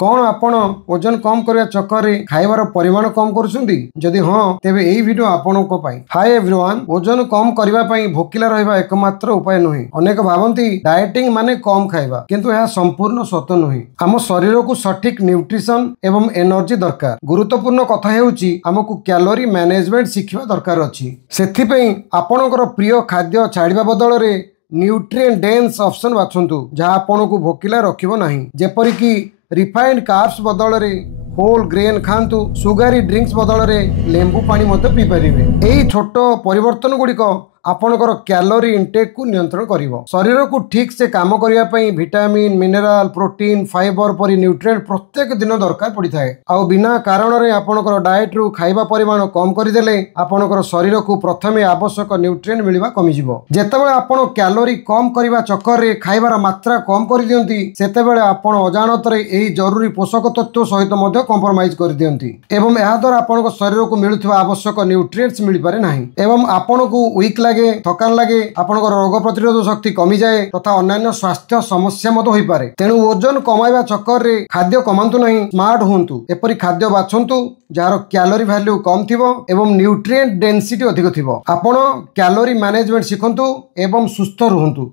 कौन आपण ओजन कम करने चक्कर में खाइबार परिमाण कम करुछंती? जदि हाँ तेबे एही वीडियो आपनको पाई। हाय एवरीवन, ओजन कम करबा पई भोकिला रहबा एकमात्र उपाय नुहे। अनेक भावंती डाइटिंग माने कम खाइबा, किंतु यह संपूर्ण सत्य नुहे। आम शरीर को सठिक न्यूट्रिशन एवं एनर्जी दरकार। गुरुत्वपूर्ण कथा हेउची हमकु कैलोरी मैनेजमेंट शिखिबा दरकार अछि। सेथि पई आपणकर प्रिय खाद्य छाड़िबा बदल रे न्यूट्रिएंट डेंस ऑप्शन बाछंतु, जहा आपनको भोकिला रखिबो नाही। जेपरि कि रिफाइंड कार्ब्स बदल रे होल ग्रेन खातु, सुगारी ड्रिंक्स बदल रे लेंबू पानी मत पी पारिबे। एही छोट परिवर्तन गुड़िक आपणकर कैलोरी इंटेक को नियंत्रण करिवो। शरीर को ठीक से काम करिया पई विटामिन, मिनरल, प्रोटीन, फाइबर परि न्यूट्रिएंट प्रत्येक दिन दरकार पड़ी थाए। आउ बिना कारण रे आपणकर डाइट रु खाइबा परिमाण कम करिदेले आपणकर शरीर को प्रथमे आवश्यक न्यूट्रिएंट मिलिबा कमी जिवो। जेतेबेले आपण कैलोरी कम करिबा चक्कर रे खाइबार मात्रा कम करि दियंती, सेतेबेले आपण अजानतरे एही जरूरी पोषक तत्व सहित मध्ये कंप्रोमाइज करि दियंती एवं एहा द्वारा आपणकर शरीर को मिलुथिबा आवश्यक न्यूट्रिएंट्स मिलि पारे नाही एवं आपणको वीक लागे, थकान लगे, आपनकर रोग प्रतिरोध शक्ति कमी जाए तथा अन्य स्वास्थ्य समस्या मत होई पारे। तेणु ओजन कमाइबा चक्कर रे खाद्य कमांतु नहीं, स्मार्ट हुंतु। एपरि खाद्य बाछंतु जार कैलोरी वैल्यू कम थिबो एवं न्यूट्रिएंट डेंसिटी अधिक थिबो। आपण कैलोरी मैनेजमेंट शिखंतु एवं सुस्थ रुहंतु।